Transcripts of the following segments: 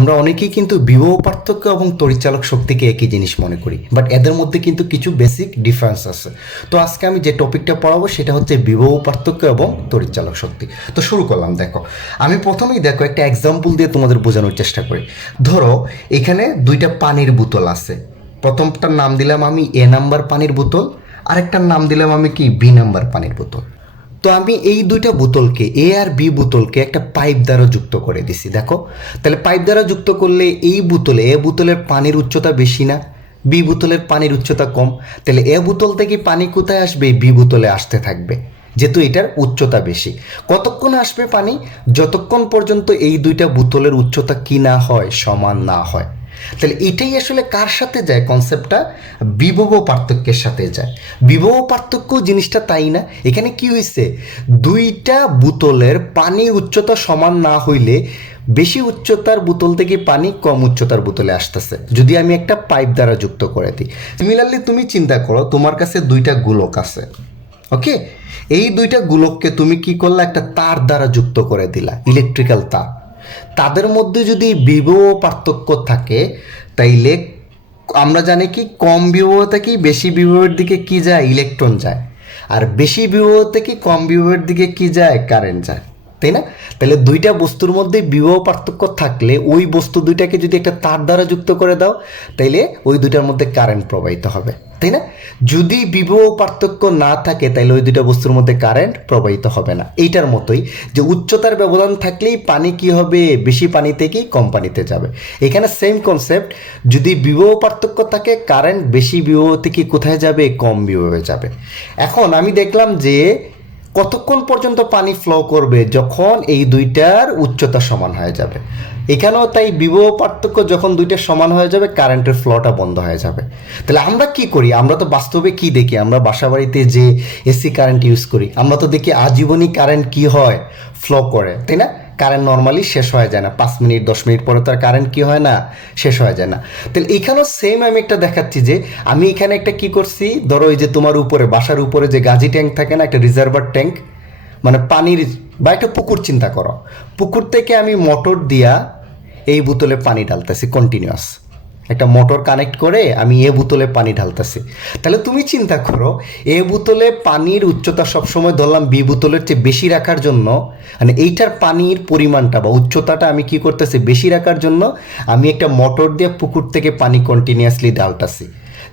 আমরা অনেকেই কিন্তু বিভব পার্থক্য এবং তড়িৎচালক শক্তিকে একই জিনিস মনে করি, বাট এদের মধ্যে কিন্তু কিছু বেসিক ডিফারেন্স আছে। তো আজকে আমি যে টপিকটা পড়াবো সেটা হচ্ছে বিভব পার্থক্য এবং তড়িৎচালক শক্তি। তো শুরু করলাম। দেখো, আমি প্রথমেই একটা এক্সাম্পল দিয়ে তোমাদের বোঝানোর চেষ্টা করি। ধরো এখানে দুইটা পানির বোতল আছে। প্রথমটার নাম দিলাম আমি এ নাম্বার পানির বোতল, আরেকটার নাম দিলাম আমি কি বি নাম্বার পানির বোতল। তো আমি এই দুইটা বোতলকে, এ আর বি বোতলকে একটা পাইপ দ্বারা যুক্ত করে দিছি। দেখো, তাহলে পাইপ দ্বারা যুক্ত করলে এই বোতলে, এ বোতলের পানির উচ্চতা বেশি না, বি বোতলের পানির উচ্চতা কম। তাহলে এ বোতল থেকে পানি কোথায় আসবে? বি বোতলে আসতে থাকবে, যেহেতু এটার উচ্চতা বেশি। কতক্ষণ আসবে পানি? যতক্ষণ পর্যন্ত এই দুইটা বোতলের উচ্চতা কি না হয়, সমান না হয়। তাহলে এটাই আসলে কার সাথে যায়? কনসেপ্টটা বিভব পার্থক্যের সাথে যায়। বিভব পার্থক্য জিনিসটা তাই না, এখানে কি হয়েছে, দুইটা বোতলের পানির উচ্চতা সমান না হইলে বেশি উচ্চতার বোতল থেকে পানি কম উচ্চতার বোতলে আসতেছে, যদি আমি একটা পাইপ দ্বারা যুক্ত করে দিই। সিমিলারলি তুমি চিন্তা করো, তোমার কাছে দুইটা গোলক আছে, ওকে? এই দুইটা গোলককে তুমি কি করলে? একটা তার দ্বারা যুক্ত করে দিলা, ইলেকট্রিক্যাল তার। তাদের মধ্যে যদি বিভব পার্থক্য থাকে, তাইলে আমরা জানি কি কম বিভব থেকে বেশি বিভবের দিকে কি যায়? ইলেকট্রন যায়। আর বেশি বিভব থেকে কম বিভবের দিকে কি যায়? কারেন্ট যায়, তাই না? তাহলে দুইটা বস্তুর মধ্যে বিভব পার্থক্য থাকলে ওই বস্তু দুইটাকে যদি একটা তার দ্বারা যুক্ত করে দাও, তাইলে ওই দুইটার মধ্যে কারেন্ট প্রবাহিত হবে, তাই না? যদি বিভব পার্থক্য না থাকে তাহলে ওই দুইটা বস্তুর মধ্যে কারেন্ট প্রবাহিত হবে না। এইটার মতোই যে উচ্চতার ব্যবধান থাকলেই পানি কি হবে? বেশি পানি থেকেই কম পানিতে যাবে। এখানে সেম কনসেপ্ট, যদি বিভব পার্থক্য থাকে, কারেন্ট বেশি বিভব থেকে কোথায় যাবে? কম বিভবে যাবে। এখন আমি দেখলাম যে কতক্ষণ পর্যন্ত পানি ফ্লো করবে? যখন এই দুইটার উচ্চতা সমান হয়ে যাবে। এখানেও তাই বিভব পার্থক্য যখন দুইটা সমান হয়ে যাবে, কারেন্টের ফ্লোটা বন্ধ হয়ে যাবে। তাহলে আমরা কি করি? আমরা তো বাস্তবে কি দেখি? আমরা বাসা বাড়িতে যে এসি কারেন্ট ইউজ করি, আমরা তো দেখি আজীবনই কারেন্ট কি হয়? ফ্লো করে, তাই না? কারেন্ট নর্মালি শেষ হয়ে যায় না, 5 মিনিট 10 মিনিট পরে তার কারেন্ট কি হয় না? শেষ হয়ে যায় না। তাহলে এখানেও সেম আমি একটা দেখাচ্ছি যে আমি এখানে একটা কি করছি, ধরো এই যে তোমার উপরে, বাসার উপরে যে গাজি ট্যাঙ্ক থাকে না, একটা রিজার্ভার ট্যাঙ্ক, মানে পানির, বা একটা পুকুর চিন্তা করো। পুকুর থেকে আমি মোটর দিয়া এই বোতলে পানি ঢালতেছি কন্টিনিউয়াস, একটা মোটর কানেক্ট করে আমি এ বোতলে পানি ঢালতেছি। তাহলে তুমি চিন্তা করো, এ বোতলে পানির উচ্চতা সবসময় ধরলাম বি বোতলের চেয়ে বেশি রাখার জন্য, মানে এইটার পানির পরিমাণটা বা উচ্চতাটা আমি কি করতেছি? বেশি রাখার জন্য আমি একটা মোটর দিয়ে পুকুর থেকে পানি কন্টিনিউয়াসলি ঢালতেছি,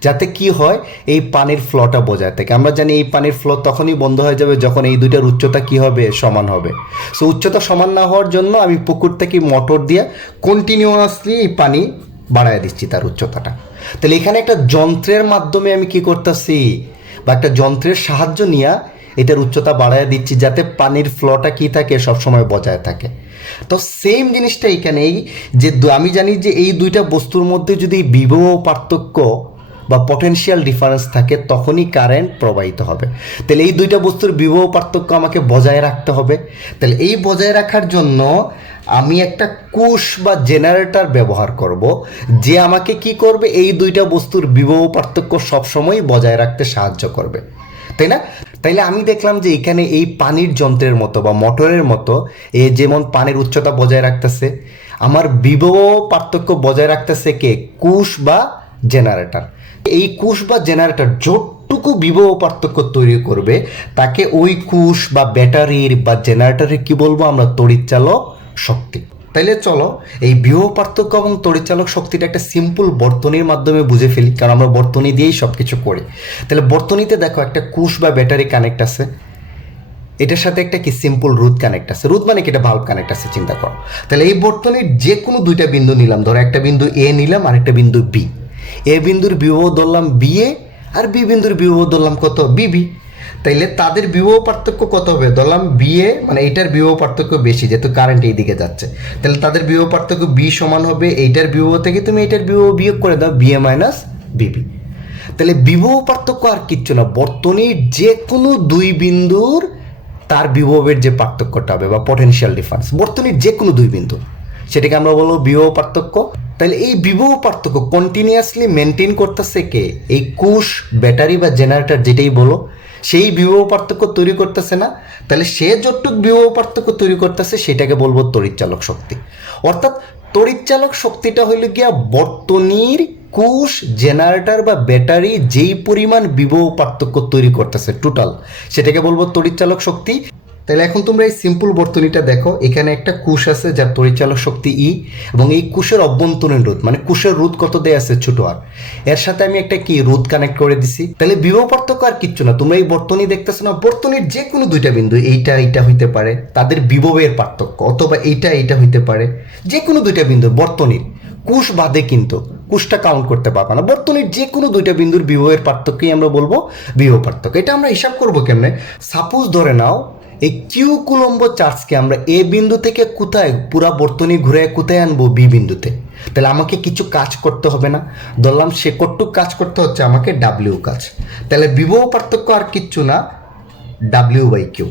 যাতে কি হয়? এই পানির ফ্লোটা বজায় থাকে। আমরা জানি এই পানির ফ্লো তখনই বন্ধ হয়ে যাবে যখন এই দুইটার উচ্চতা কি হবে? সমান হবে। সো উচ্চতা সমান না হওয়ার জন্য আমি পুকুর থেকে মোটর দিয়ে কন্টিনিউয়াসলি এই পানি বাড়ায় দিচ্ছি তার উচ্চতাটা। তাহলে এখানে একটা যন্ত্রের মাধ্যমে আমি কি করতেছি, বা একটা যন্ত্রের সাহায্য নিয়ে এটার উচ্চতা বাড়ায় দিচ্ছি, যাতে পানির ফ্লোটা কি থাকে? সবসময় বজায় থাকে। তো সেম জিনিসটা এখানেই, যে আমি জানি যে এই দুইটা বস্তুর মধ্যে যদি বিভব পার্থক্য বা পটেনশিয়াল ডিফারেন্স থাকে, তখনই কারেন্ট প্রবাহিত হবে। তাহলে এই দুইটা বস্তুর বিভব পার্থক্য আমাকে বজায় রাখতে হবে। তাহলে এই বজায় রাখার জন্য আমি একটা কোষ বা জেনারেটর ব্যবহার করব, যে আমাকে কি করবে? এই দুইটা বস্তুর বিভব পার্থক্য সবসময় বজায় রাখতে সাহায্য করবে, তাই না? তাইলে আমি দেখলাম যে এখানে এই পানির যন্ত্রের মতো বা মোটরের মতো, এ যেমন পানির উচ্চতা বজায় রাখতেছে, আমার বিভব পার্থক্য বজায় রাখতেছে কে? কোষ বা জেনারেটর। এই কোষ বা জেনারেটর যতটুকু বিভব পার্থক্য তৈরি করবে, তাকে ওই কোষ বা ব্যাটারির বা জেনারেটরের কি বলবো আমরা? তড়িৎচালক শক্তি। তাইলে চলো এই বিভব পার্থক্য এবং তড়িৎচালক শক্তিটা একটা সিম্পল বর্তনীর মাধ্যমে বুঝে ফেলি, কারণ আমরা বর্তনী দিয়েই সব কিছু করি। তাহলে বর্তনীতে দেখো একটা কোষ বা ব্যাটারি কানেক্ট আছে, এটার সাথে একটা কি সিম্পল রোধ কানেক্ট আছে। রোধ মানে কি? এটা বাল্ব কানেক্ট আছে, চিন্তা করো। তাহলে এই বর্তনীর যে কোনো দুইটা বিন্দু নিলাম, ধরো একটা বিন্দু এ নিলাম আর একটা বিন্দু বি। এ বিন্দুর বিভব ধরলাম বি এ, আর বি বিন্দুর বিভব ধরলাম কত? বিবি। তাইলে তাদের বিভব পার্থক্য কত হবে? ধরলাম বি এ, মানে এইটার বিভব পার্থক্য বেশি, যেহেতু কারেন্ট এই দিকে যাচ্ছে। তাহলে তাদের বিভব পার্থক্য বি সমান হবে এইটার বিভব থেকে তুমি এইটার বিভব বিয়োগ করে দাও, বি এ মাইনাস বিবি। তাহলে বিভব পার্থক্য আর কিচ্ছু না, বর্তনীর যে কোনো দুই বিন্দুর তার বিভবের যে পার্থক্যটা হবে বা পটেনশিয়াল ডিফারেন্স, বর্তনীর যে কোনো দুই বিন্দু, সেটাকে আমরা বলবো বিভব পার্থক্য। তাহলে এই বিভব পার্থক্য কন্টিনিউয়াসলি মেনটেন করতেছে কে? এই কোষ, ব্যাটারি বা জেনারেটর, যেটাই বলো, সেই বিভব পার্থক্য তৈরি করতেছে না? তাহলে সে যতটুক বিভব পার্থক্য তৈরি করতেছে সেটাকে বলবো তড়িৎচালক শক্তি। অর্থাৎ তড়িৎচালক শক্তিটা হইল গিয়া বর্তনীর কোষ, জেনারেটর বা ব্যাটারি যেই পরিমাণ বিভব পার্থক্য তৈরি করতেছে টোটাল, সেটাকে বলবো তড়িৎচালক শক্তি। তাহলে এখন তোমরা এই সিম্পল বর্তনীটা দেখো, এখানে একটা কোষ আছে যার তড়িৎচালক শক্তি ই, এবং এই কোষের অভ্যন্তরীণ রোধ মানে কোষের রোধ কত দেয়া আছে ছোট আর, এর সাথে আমি একটা কি রোধ কানেক্ট করে দিছি। তাহলে বিভব পার্থক্য আর কিচ্ছু না, তোমরা এই বর্তনী দেখতেছো না, বর্তনীর যে কোনো দুইটা বিন্দু, এইটা হইতে পারে তাদের বিভবের পার্থক্য, অথবা এইটা হইতে পারে, যে কোনো দুইটা বিন্দু বর্তনীর, কোষ বাদে কিন্তু কোষটা কাউন্ট করতে পারবে না, বর্তনীর যে কোনো দুইটা বিন্দুর বিভবের পার্থক্যই আমরা বলবো বিভব পার্থক্য। এটা আমরা হিসাব করবো কেমনে? সাপোজ ধরে নাও এই কিউ কুলম্ব চার্জকে আমরা এ বিন্দু থেকে কোথায় পুরা বর্তনী ঘুরে কোথায় আনবো? বি বিন্দুতে। তাহলে আমাকে কিছু কাজ করতে হবে না, ধরলাম সে কতটুক কাজ করতে হচ্ছে আমাকে ডাব্লিউ কাজ। তাহলে বিভব পার্থক্য আর কিচ্ছু না, ডাব্লিউ বাই কিউ।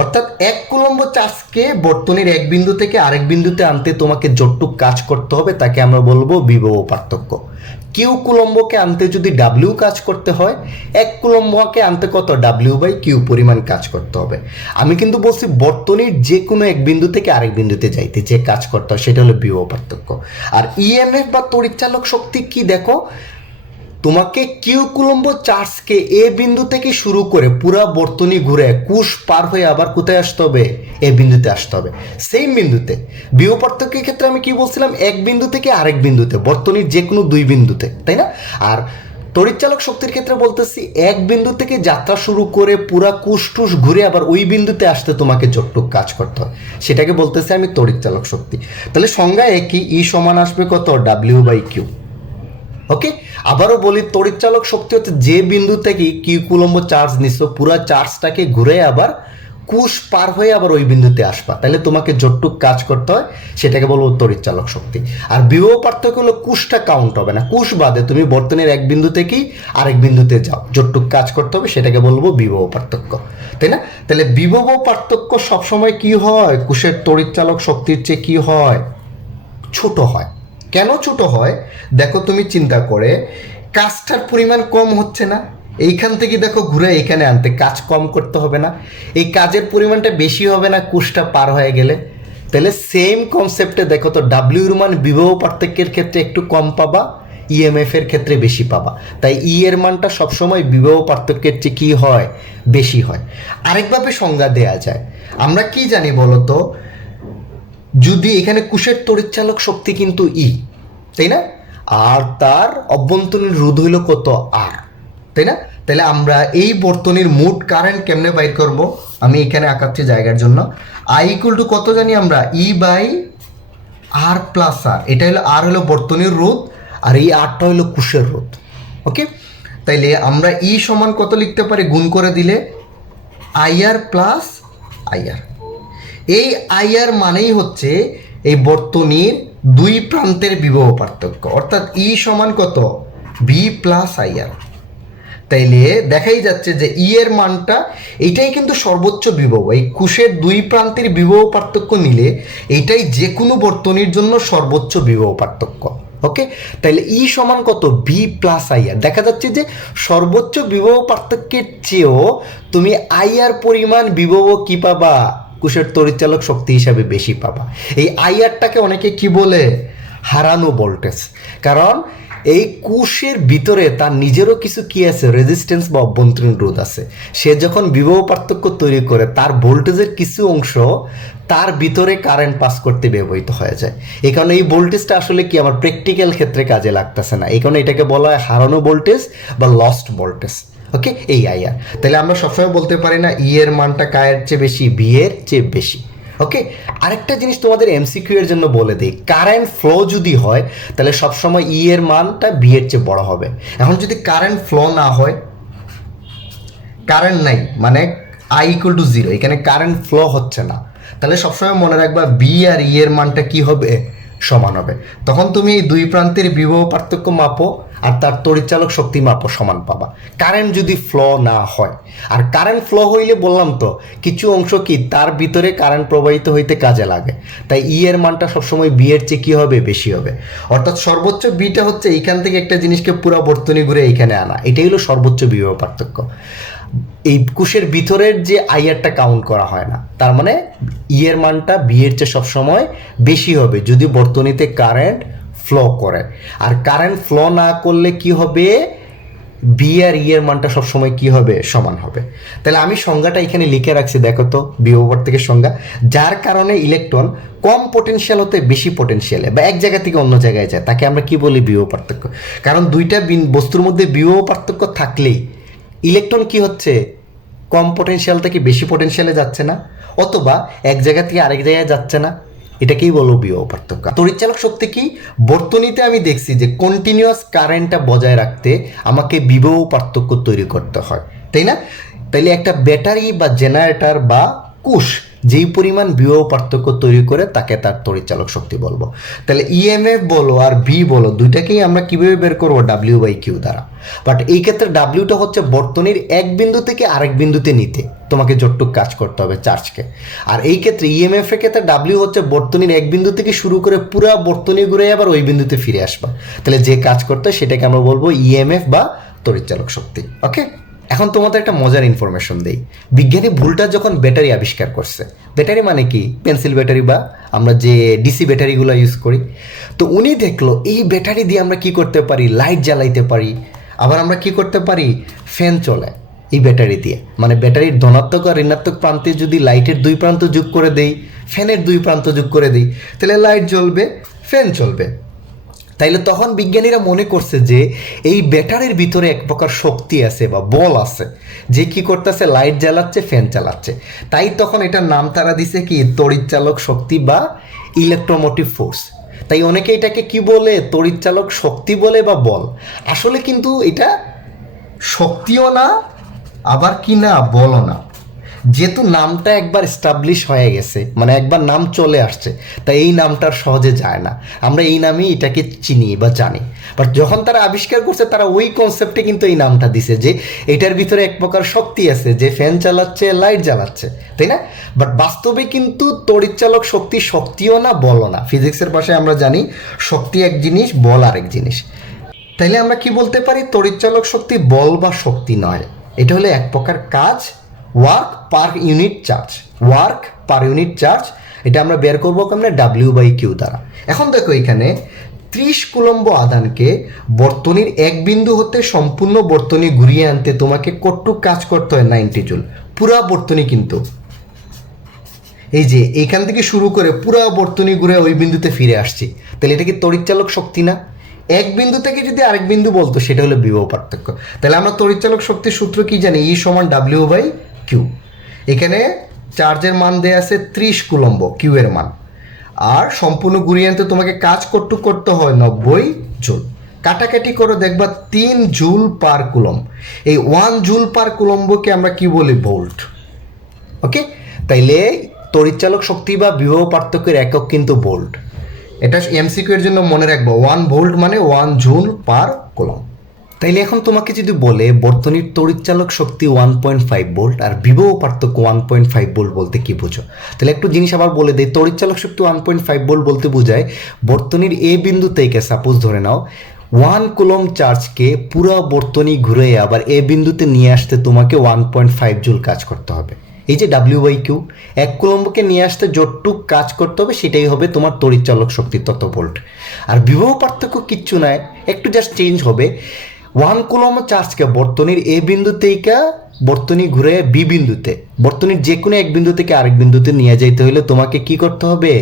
অর্থাৎ এক কুলম্ব চার্জকে বর্তনীর এক বিন্দু থেকে আরেক বিন্দুতে আনতে তোমাকে যতটুক কাজ করতে হবে তাকে আমরা বলবো বিভব পার্থক্য। কিউ কুলম্বকে আনতে যদি ডাব্লিউ কাজ করতে হয়, এক কুলম্বকে আনতে কত? ডাব্লিউ বাই কিউ পরিমাণ কাজ করতে হবে। আমি কিন্তু বলছি বর্তনীর যে কোনো এক বিন্দু থেকে আরেক বিন্দুতে যাইতে যে কাজ করতে হয় সেটা হলো বিভব পার্থক্য। আর ইএমএফ বা তড়িৎচালক শক্তি কি দেখো, তোমাকে কিউ কুলম্ব চার্জকে এ বিন্দু থেকে শুরু করে পুরা বর্তনী ঘুরে কোষ পার হয়ে আবার কোথায় আসতে হবে? এ বিন্দুতে আসতে হবে, সেম বিন্দুতে। বিভব পার্থক্যের ক্ষেত্রে আমি কি বলছিলাম? এক বিন্দু থেকে আরেক বিন্দুতে, বর্তনীর যে কোনো দুই বিন্দুতে, তাই না? আর তড়িৎচালক শক্তির ক্ষেত্রে বলতেছি এক বিন্দু থেকে যাত্রা শুরু করে পুরা কোষ টুস ঘুরে আবার ওই বিন্দুতে আসতে তোমাকে যতটুক কাজ করতে হয় সেটাকে বলতেছি আমি তড়িৎচালক শক্তি। তাহলে সংজ্ঞা একই, ই সমান আসবে কত? W by Q. ওকে, আবারও বলি, তড়িৎচালক শক্তি হচ্ছে যে বিন্দু থেকে কিউ কুলম্ব চার্জ নিছো পুরা চার্জটাকে ঘুরে আবার কোষ পার হয়ে আবার ওই বিন্দুতে আসবা, তাহলে তোমাকে যতটুক কাজ করতে হয় সেটাকে বলবো তড়িৎচালক শক্তি। আর বিভব পার্থক্য হলো কোষটা কাউন্ট হবে না, কোষ বাদে তুমি বর্তনীর এক বিন্দু থেকেই আরেক বিন্দুতে যাও, যতটুক কাজ করতে হবে সেটাকে বলবো বিভব পার্থক্য, তাই না? তাহলে বিভব পার্থক্য সবসময় কি হয়? কোষের তড়িৎচালক শক্তির চেয়ে কি হয়? ছোট হয়। কেন ছোট হয়? দেখো তুমি চিন্তা করে, কাজটার পরিমাণ কম হচ্ছে না, এইখান থেকে দেখো ঘুরে এইখানে আনতে কাজ কম করতে হবে না, এই কাজের পরিমাণটা বেশি হবে না কোষটা পার হয়ে গেলে। তাহলে সেম কনসেপ্টে দেখো তো, ডাব্লিউর মান বিভব পার্থক্যের ক্ষেত্রে একটু কম পাবা, ইএমএফ এর ক্ষেত্রে বেশি পাবা, তাই ই এর মানটা সবসময় বিভব পার্থক্যের চেয়ে কী হয়? বেশি হয়। আরেকভাবে সংজ্ঞা দেয়া যায়, আমরা কি জানি বলো তো, যদি এখানে কোষের তড়িৎচালক শক্তি কিন্তু ই, তাই না? আর তার অভ্যন্তরীণ রোধ হইল কত? আর, তাই না? তাহলে আমরা এই বর্তনীর মোট কারেন্ট কেমনে বাইর করব? আমি এখানে আঁকাচ্ছি জায়গার জন্য। আই ইকুয়াল টু কত জানি আমরা? ই বাই আর প্লাস আর। এটা হলো আর, হলো বর্তনীর রোধ, আর এই আরটা হলো কোষের রোধ। ওকে, তাইলে আমরা ই সমান কত লিখতে পারি? গুণ করে দিলে আইআর প্লাস আইআর। এই আইআর মানেই হচ্ছে এই বর্তনীর দুই প্রান্তের বিভব পার্থক্য, অর্থাৎ ই সমান কত? V plus IR. তাইলে দেখাই যাচ্ছে যে ই এর মানটা, এইটাই কিন্তু সর্বোচ্চ বিভব। এই কোষের দুই প্রান্তের বিভব পার্থক্য নিলে এইটাই যে কোনো বর্তনীর জন্য সর্বোচ্চ বিভব পার্থক্য। ওকে, তাহলে ই সমান কত? V plus IR. দেখা যাচ্ছে যে সর্বোচ্চ বিভব পার্থক্যের চেয়েও তুমি আইআর পরিমাণ বিভব কি পাবা? কোষের তড়িৎচালক শক্তি হিসাবে বেশি পাবা। এই আইআরটাকে অনেকে কি বলে? হারানো ভোল্টেজ। কারণ এই কোষের ভিতরে তার নিজেরও কিছু কি আছে? রেজিস্ট্যান্স বা অভ্যন্তরীণ রোধ আছে। সে যখন বিভব পার্থক্য তৈরি করে তার ভোল্টেজের কিছু অংশ তার ভিতরে কারেন্ট পাস করতে ব্যবহৃত হয়ে যায়। এই কারণে এই ভোল্টেজটা আসলে কি আমার প্র্যাকটিক্যাল ক্ষেত্রে কাজে লাগতেছে না, এই কারণে এটাকে বলা হয় হারানো ভোল্টেজ বা লস্ট ভোল্টেজ। ওকে, এই আইআর। তাহলে আমরা সবসময় বলতে পারি না ই এর মানটা কায়ের চেয়ে বেশি, ভি এর চেয়ে বেশি। ওকে, আরেকটা জিনিস তোমাদের এমসিকিউ এর জন্য বলে দিই, কারেন্ট ফ্লো যদি হয় তাহলে সবসময় ই এর মানটা ভি এর চেয়ে বড় হবে। এখন যদি কারেন্ট ফ্লো না হয়, কারেন্ট নাই মানে আই ইকুয়াল টু জিরো, এখানে কারেন্ট ফ্লো হচ্ছে না, তাহলে সবসময় মনে রাখবা বি আর ই এর মানটা কি হবে? সমান হবে। তখন তুমি এই দুই প্রান্তের বিভব পার্থক্য মাপো আর তার তড়িৎচালক শক্তি মাপো, সমান পাবা। কারেন্ট যদি ফ্লো না হয়, আর কারেন্ট ফ্লো হইলে বললাম তো কিছু অংশ কি তার ভিতরে কারেন্ট প্রবাহিত হইতে কাজে লাগে, তাই ই এর মানটা সবসময় বি এর চেয়ে কি হবে? বেশি হবে। অর্থাৎ সর্বোচ্চ বিটা হচ্ছে এইখান থেকে একটা জিনিসকে পুরো বর্তনী ঘুরে এইখানে আনা, এটাই হলো সর্বোচ্চ বিভব পার্থক্য। এই কোষের ভিতরের যে আইআরটা কাউন্ট করা হয় না, তার মানে ই এর মানটা বি এর চেয়ে সবসময় বেশি হবে যদি বর্তনীতে কারেন্ট ফ্লো করে। আর কারেন্ট ফ্লো না করলে কি হবে, বি আর ই এর মানটা সবসময় কি হবে, সমান হবে। তাহলে আমি সংজ্ঞাটা এখানে লিখে রাখছি, দেখো তো বিভব পার্থক্যের সংজ্ঞা, যার কারণে ইলেকট্রন কম পোটেনশিয়াল হতে বেশি পোটেনশিয়ালে বা এক জায়গা থেকে অন্য জায়গায় যায়, তাকে আমরা কি বলি, বিভব পার্থক্য। কারণ দুইটা বস্তুর মধ্যে বিভব পার্থক্য থাকলেই ইলেকট্রন কি হচ্ছে, কম পোটেনশিয়াল থেকে বেশি পোটেনশিয়ালে যাচ্ছে না, অথবা এক জায়গা থেকে আরেক জায়গায় যাচ্ছে না, এটাকেই বলবো বিভব পার্থক্য। তড়িৎচালক শক্তি কি, বর্তনীতে আমি দেখছি যে কন্টিনিউয়াস কারেন্টটা বজায় রাখতে আমাকে বিভব পার্থক্য তৈরি করতে হয়, তাই না? তাইলে একটা ব্যাটারি বা জেনারেটর বা কোষ যেই পরিমাণ বিভব পার্থক্য তৈরি করে তাকে তার তড়িৎচালক শক্তি বলবো। তাহলে ইএমএফ বলো আর ভি বলো, দুইটাকেই আমরা কিভাবে বের করবো, ডাব্লিউ/কিউ দ্বারা। বাট এই ক্ষেত্রে ডাব্লিউটা হচ্ছে বর্তনীর এক বিন্দু থেকে আরেক বিন্দুতে নিতে তোমাকে যতটুকু কাজ করতে হবে চার্জকে। আর এই ক্ষেত্রে ইএমএফ এর ক্ষেত্রে ডাব্লিউ হচ্ছে বর্তনীর এক বিন্দু থেকে শুরু করে পুরো বর্তনী ঘুরে আবার ওই বিন্দুতে ফিরে আসবা। তাহলে যে কাজ করতে হয় সেটাকে আমরা বলবো ইএমএফ বা তড়িৎচালক শক্তি। ওকে, এখন তোমাদের একটা মজার ইনফরমেশন দেই। বিজ্ঞানী ভোল্টাস যখন ব্যাটারি আবিষ্কার করছে, ব্যাটারি মানে কি, পেন্সিল ব্যাটারি বা আমরা যে ডিসি ব্যাটারিগুলো ইউজ করি, তো উনি দেখলো এই ব্যাটারি দিয়ে আমরা কি করতে পারি, লাইট জ্বালাইতে পারি, আবার আমরা কি করতে পারি, ফ্যান চলে এই ব্যাটারি দিয়ে। মানে ব্যাটারির ধনাত্মক আর ঋণাত্মক প্রান্তে যদি লাইটের দুই প্রান্ত যোগ করে দেই, ফ্যানের দুই প্রান্ত যোগ করে দিই, তাহলে লাইট জ্বলবে, ফ্যান চলবে। তাইলে তখন বিজ্ঞানীরা মনে করছে যে এই ব্যাটারির ভিতরে এক প্রকার শক্তি আছে বা বল আছে, যে কি করতেছে, লাইট জ্বালাচ্ছে, ফ্যান চালাচ্ছে। তাই তখন এটার নাম তারা দিছে কি, তড়িৎচালক শক্তি বা ইলেকট্রোমোটিভ ফোর্স। তাই অনেকে এটাকে কি বলে, তড়িৎচালক শক্তি বলে বা বল। আসলে কিন্তু এটা শক্তিও না, আবার কি না, বলও না। যেহেতু নামটা একবার এস্টাবলিশ হয়ে গেছে, মানে একবার নাম চলে আসছে, তাই এই নামটার সহজে যায় না, আমরা এই নামেই এটাকে চিনি বা জানি। বাট যখন তারা আবিষ্কার করছে, তারা ওই কনসেপ্টে কিন্তু এই নামটা দিছে যে এটার ভিতরে এক প্রকার শক্তি আছে, যে ফ্যান চালাচ্ছে, লাইট জ্বালাচ্ছে, তাই না? বাট বাস্তবে কিন্তু তড়িৎচালক শক্তি শক্তিও না, বলও না। ফিজিক্সের ভাষায় আমরা জানি শক্তি এক জিনিস, বল আরেক জিনিস। তাইলে আমরা কি বলতে পারি, তড়িৎচালক শক্তি বল বা শক্তি নয়, এটা হলো এক প্রকার কাজ, work per unit charge, work per unit charge. এটা আমরা বের করবো কেমনে, ডাব্লিউ/কিউ দ্বারা। এখন দেখো এখানে 30 কুলম্ব আধানকে বর্তনীর এক বিন্দু হতে সম্পূর্ণ বর্তনী ঘুরিয়ে আনতে তোমাকে কতটুক কাজ করতে হয়, 90 জুল। পুরা বর্তনী কিন্তু এই যে এইখান থেকে শুরু করে পুরা বর্তনী ঘুরে ওই বিন্দুতে ফিরে আসছি, তাহলে এটা কি তড়িৎচালক শক্তি না? এক বিন্দু থেকে যদি আরেক বিন্দু বলতো, সেটা হলো বিভব পার্থক্য। তাহলে আমরা তড়িৎচালক শক্তির সূত্র কি জানি, ই সমান ডাব্লিউ/কিউ। এখানে চার্জের মান দেয়া আছে 30 কুলম্ব, কিউ এর মান। আর সম্পূর্ণ ঘুরিয়ে আনতে তোমাকে কাজ কতটুক করতে হয়, 90 জুল। কাটাকাটি করো, দেখবা 3 জুল পার কুলম্ব। এই 1 জুল পার কুলম্বকে আমরা কি বলি, ভোল্ট। ওকে, তাইলে তড়িৎচালক শক্তি বা বিভব পার্থক্যের একক কিন্তু ভোল্ট। এটা এমসিকিউ এর জন্য মনে রাখবো, 1 ভোল্ট মানে 1 জুল পার কুলম্ব। তাইলে এখন তোমাকে যদি বলে বর্তনীর তড়িৎচালক শক্তি 1.5 ভোল্ট আর বিভব পার্থক্য 1.5 ভোল্ট বলতে কি বুঝো, তাহলে একটু জিনিস আবার বলে দেয়। তড়িৎচালক শক্তি 1.5 ভোল্ট বলতে বোঝায় বর্তনীর এ বিন্দু থেকে, সাপোজ ধরে নাও 1 কুলম্ব চার্জকে পুরো বর্তনী ঘুরে আবার এ বিন্দুতে নিয়ে আসতে তোমাকে 1.5 জুল কাজ করতে হবে। এই যে ডাব্লিউ/কিউ, 1 কুলম্বকে নিয়ে আসতে যতটুক কাজ করতে হবে সেটাই হবে তোমার তড়িৎচালক শক্তি, তত ভোল্ট। আর বিভব পার্থক্য কিচ্ছু নয়, একটু জাস্ট চেঞ্জ হবে। 1 কুলম্ব চার্জকে বর্তনীর এ বিন্দু থেকে বর্তনী ঘুরে বি বিন্দুতে, বর্তনীর যে কোনো এক বিন্দু থেকে আরেক বিন্দুতে নিয়ে যাইতে হলে তোমাকে কি করতে হবে,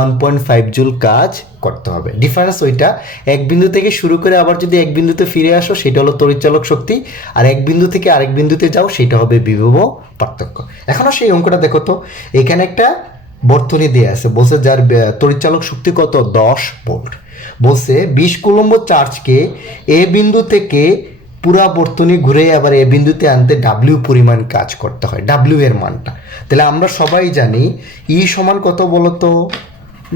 1.5 জুল কাজ করতে হবে। ডিফারেন্স ওইটা, এক বিন্দু থেকে শুরু করে আবার যদি এক বিন্দুতে ফিরে আসো সেটা হলো তড়িৎচালক শক্তি, আর এক বিন্দু থেকে আরেক বিন্দুতে যাও সেটা হবে বিভব পার্থক্য। এখনও সেই অঙ্কটা দেখো তো, এখানে একটা বর্তনী দেওয়া আছে, বলছে যার তড়িৎচালক শক্তি কত, 10 ভোল্ট। বলছে 20 কুলম্ব চার্জকে এ বিন্দু থেকে পুরা বর্তনী ঘুরে আবার এ বিন্দুতে আনতে ডাব্লিউ পরিমাণ কাজ করতে হয়, ডাব্লিউ এর মানটা। তাহলে আমরা সবাই জানি ই সমান কত বলতো,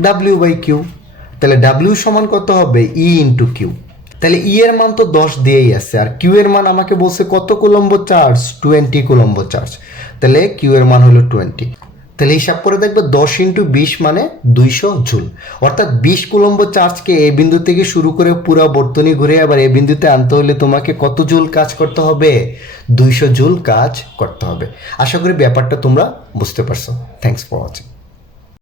ডাব্লিউ/কিউ। তাহলে ডাব্লিউ সমান কত হবে, ই ইন্টু কিউ। তাহলে ই এর মান তো 10 দিয়েই আছে, আর কিউ এর মান আমাকে বলছে কত কুলম্ব চার্জ, 20 কুলম্ব চার্জ। তাহলে কিউ এর মান হলো 20। তাহলে হিসাব করে দেখবে 10 × 20 মানে 200 জুল। অর্থাৎ 20 কুলম্ব চার্জকে এ বিন্দু থেকে শুরু করে পুরো বর্তনী ঘুরে আবার এ বিন্দুতে আনতে হলে তোমাকে কত জুল কাজ করতে হবে? 200 জুল কাজ করতে হবে। আশা করি ব্যাপারটা তোমরা বুঝতে পারছো। Thanks for watching.